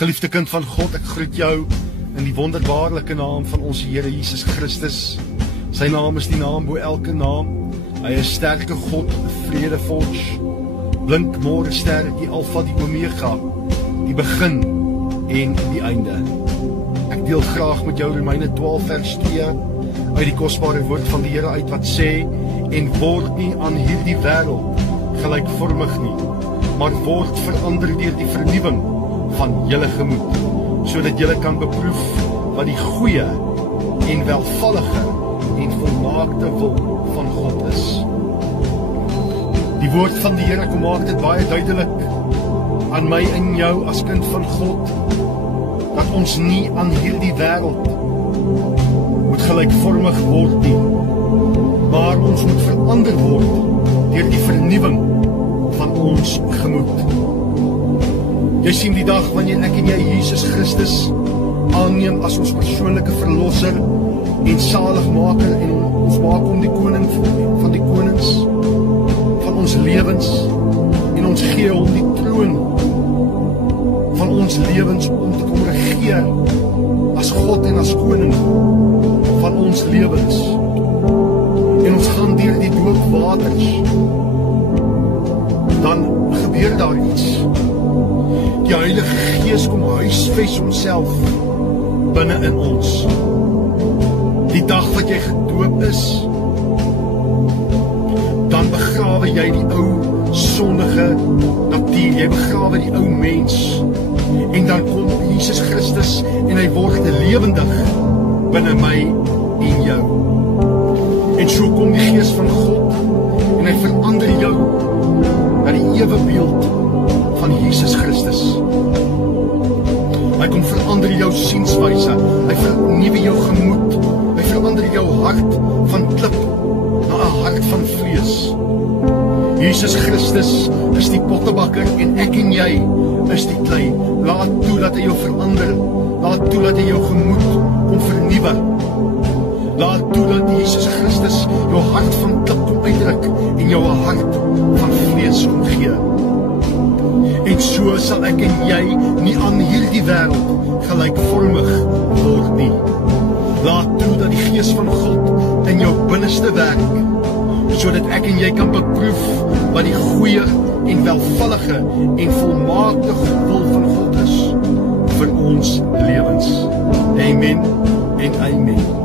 Geliefde kind van God, ek groet jou in die wonderbaarlike naam van ons Here Jesus Christus. Sy naam is die naam bo elke naam. Hy is sterke God, vredevorst, blink morgenster, die Alpha, die Omega, die begin en die einde. Ek deel graag met jou Romeine 12 vers 2 uit die kosbare woord van die Here uit wat sê, en word nie aan hierdie wêreld gelykvormig nie, maar word verander deur die vernuwing van julle gemoed, sodat julle kan beproef wat die goeie en welvallige en volmaakte wil van God is. Die woord van die Here kom maak dit baie duidelik aan my en jou as kind van God, dat ons nie aan hierdie wêreld moet gelykvormig word nie, maar ons moet verander word deur die vernuwing van ons gemoed. Jy sien die dag wanneer ek en jy Jesus Christus aanneem as ons persoonlike verlosser en saligmaker, en ons maak hom die koning van die konings van ons lewens, en ons gee hom die troon van ons lewens om te kom regeer as God en as koning van ons lewens. En ons gaan deur die doopwaters, dan gebeur daar iets. Die Heilige Gees kom huisves homself binne in ons. Die dag wat jy gedoop is, dan begrawe jy die ou sondige natuur, jy begrawe die ou mens, en dan kom Jesus Christus en hy word lewendig binne my en jou. En so kom die Gees van God en hy verander jou na die ewebeeld van Jesus Christus. Hy kom verander jou sienswyse, hy vernuwe jou gemoed, hy verander jou hart van klip na 'n hart van vlees. Jesus Christus is die pottebakker en ek en jy is die klei. Laat toe dat hy jou verander, laat toe dat hy jou gemoed kom vernuwe. Laat toe dat Jesus Christus jou hart van klip kom uitdruk en jou 'n hart van vlees kom gee. En so sal ek en jy nie aan hierdie wêreld gelykvormig word nie. Laat toe dat die Gees van God in jou binneste werk, sodat ek en jy kan beproef wat die goeie en welvallige en volmaakte wil van God is vir ons lewens. Amen en amen.